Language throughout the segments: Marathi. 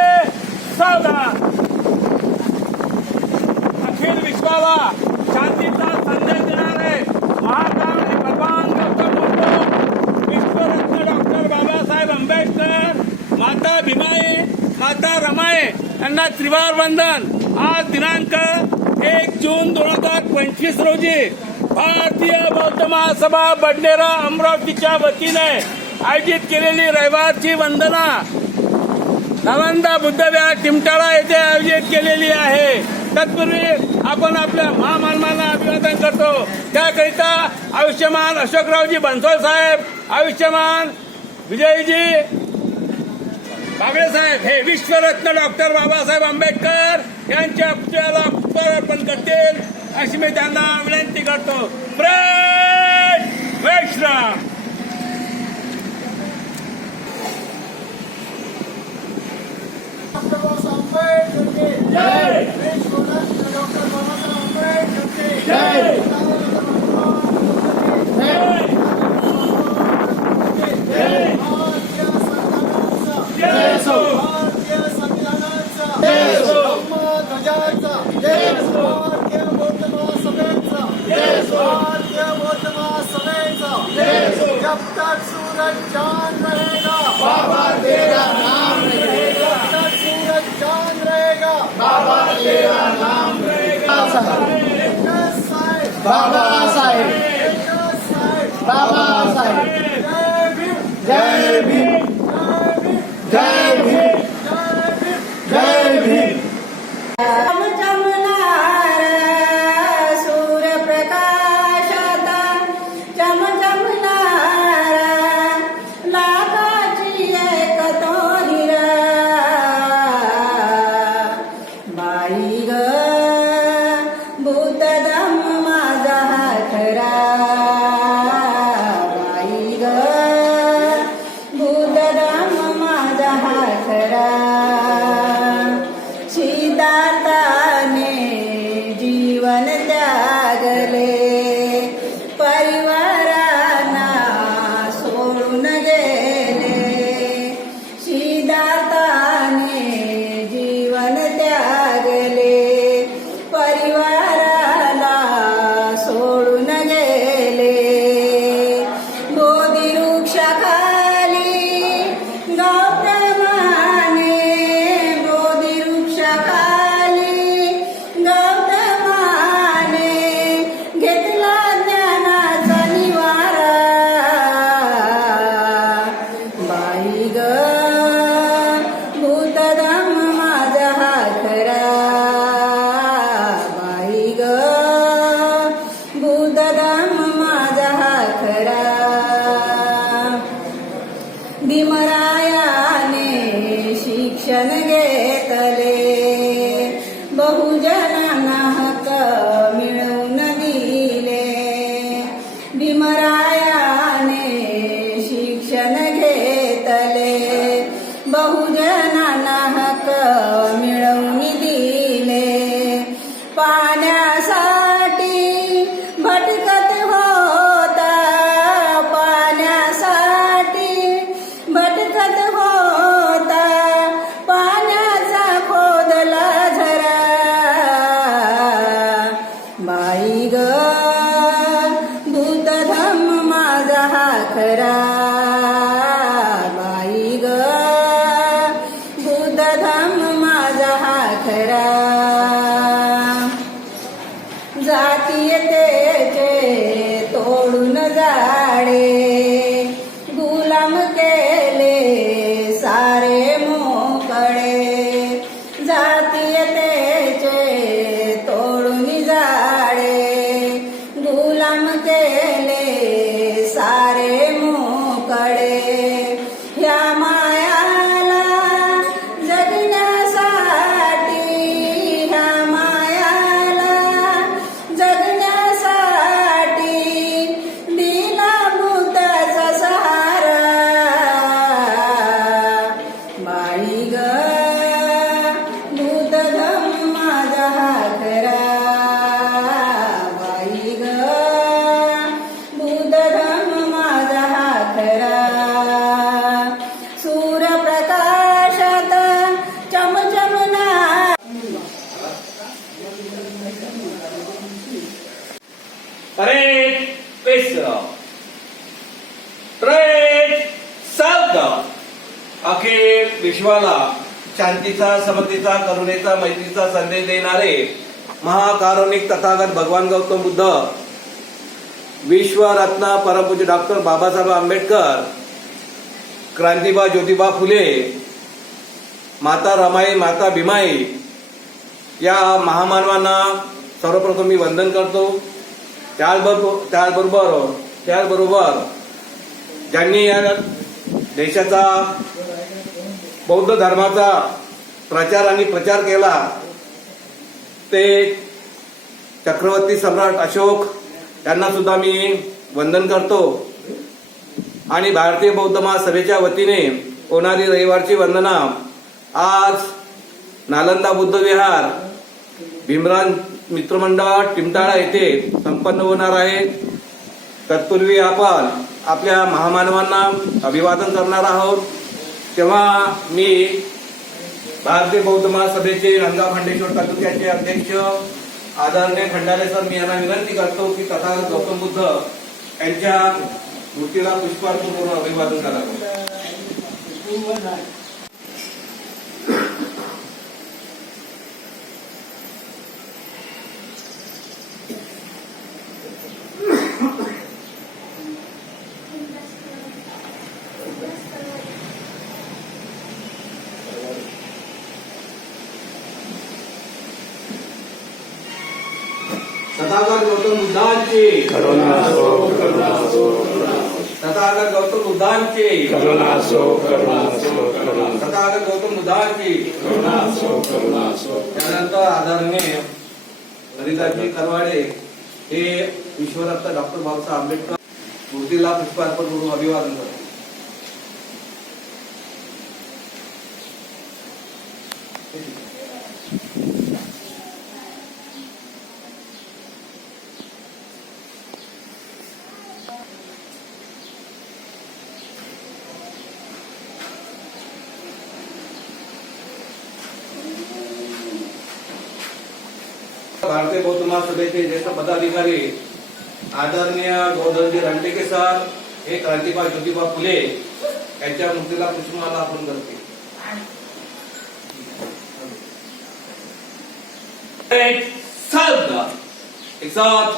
सावधान अखिल विश्वाला शांतीचा संदेश देणारे महात्मा आणि भगवान गौतम बुद्ध विश्वरत्न डॉक्टर बाबासाहेब आंबेडकर माता भीमाई माता रमाई यांना त्रिवार वंदन. आज दिनांक एक जून दोन हजार पंचवीस रोजी भारतीय बौद्ध महासभा बडनेरा अमरावतीच्या वतीने आयोजित केलेली रविवारची वंदना. नालंदा बुद्धविहार टिमटाळा येथे आयोजित केलेली आहे. तत्पूर्वी आपण आपल्या महामानवांना अभिवादन करतो. त्याकरिता आयुष्यमान अशोकरावजी बनसोड साहेब आयुष्यमान विजयजी बागडे साहेब हे विश्वरत्न डॉक्टर बाबासाहेब आंबेडकर यांच्या पुतळ्याला पुष्पार्पण करतील. अशी मी त्यांना विनंती करतो. प्रेम! वैष्णव! जब तक सूरज चांद रहेगा। बाबा तेरा नाम रहेगा। जब तक सूरज चांद रहेगा। बाबा तेरा नाम रहेगा। साहेब। बाबा साहेब। बाबा साहेब। जय भीम। മറായാനേ ശിക്ഷണ आई ग बुद्ध धम्म माझा हा खरा. अखेर विश्वाला शांतीचा समतेचा करुणेचा मैत्रीचा संदेश देणारे महाकारुणिक तथागत भगवान गौतम बुद्ध विश्वरत्न परमपूज्य डॉक्टर बाबासाहेब आंबेडकर क्रांतिबा ज्योतिबा फुले माता रमाई माता भीमाई या महामानवांना सर्वप्रथम मी वंदन करतो. त्याचबरोबर त्याचबरोबर त्याचबरोबर ज्यांनी या देशाचा बौद्ध धर्माचा प्रचार आणि प्रचार केला ते चक्रवर्ती सम्राट अशोक यांना सुद्धा मी वंदन करतो. आणि भारतीय बौद्ध महासभेच्या वतीने होणारी रविवारची वंदना आज नालंदा बुद्ध विहार भीमरान मित्रमंडळ टिमटाळा येथे संपन्न होणार आहे. तत्पूर्वी आपण आपल्या महामानवांना अभिवादन करणार आहोत. तेव्हा मी भारतीय बौद्ध महासभेचे रंगा खंडेश्वर तालुक्याचे अध्यक्ष आदरणीय खंडारे सर मी यांना विनंती करतो की तथा गौतम बुद्ध यांच्या मूर्तीला पुष्पार्थ करून अभिवादन करावं तथागत गौतम बुद्धांची. तथागत गौतम बुद्धांची. तथागत गौतम बुद्धांची. त्यानंतर आदरणीय हरिदासजी करवाडे हे विश्वरत्न डॉक्टर बाबासाहेब आंबेडकर मूर्तीला पुष्पार्पण करून अभिवादन करतात. भारतीय बौद्ध महासभेचे ज्येष्ठ पदाधिकारी आदरणीय गोधनजी रणटेके सर हे क्रांतीबा ज्योतिबा फुले यांच्या मूर्तीला पुष्पमाला अर्पण करते. एक साथ एक साथ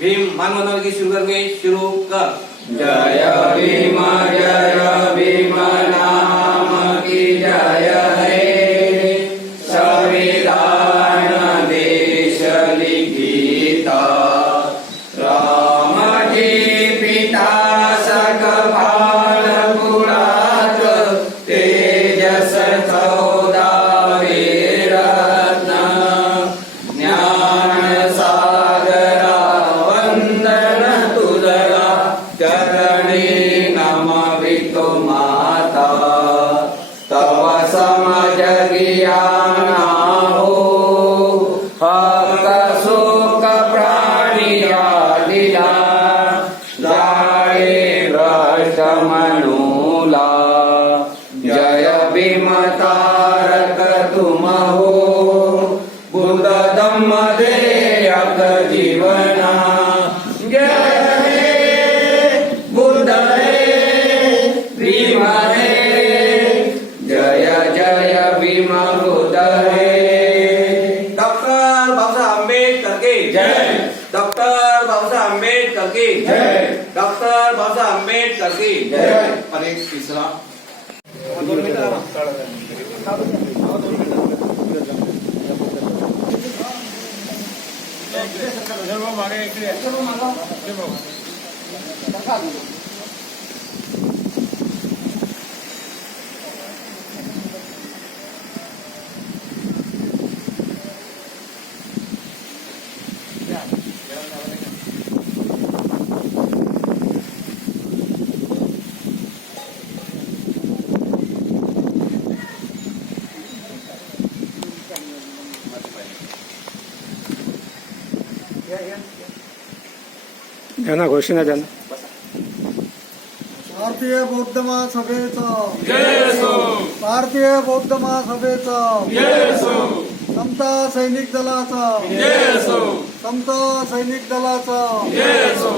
भीम की शुरू करके शुरू कर. जय भीम जय भीम आंबेडकर की जय. आणि एक तिसरा त्यांना घोषणा द्या भारतीय बौद्ध महासभेचं. भारतीय बौद्ध महासभेचं. समता सैनिक दलाचा. जय असो समता सैनिक दलाचा. जय असो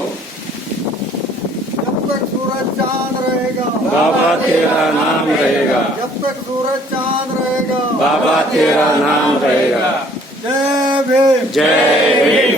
जब तक सूरज चांद रहेगा. बाबा तेरा नाम रहेगा. जब तक सूरज चांद रहेगा. बाबा तेरा नाम रहेगा. जय भीम. जय भीम.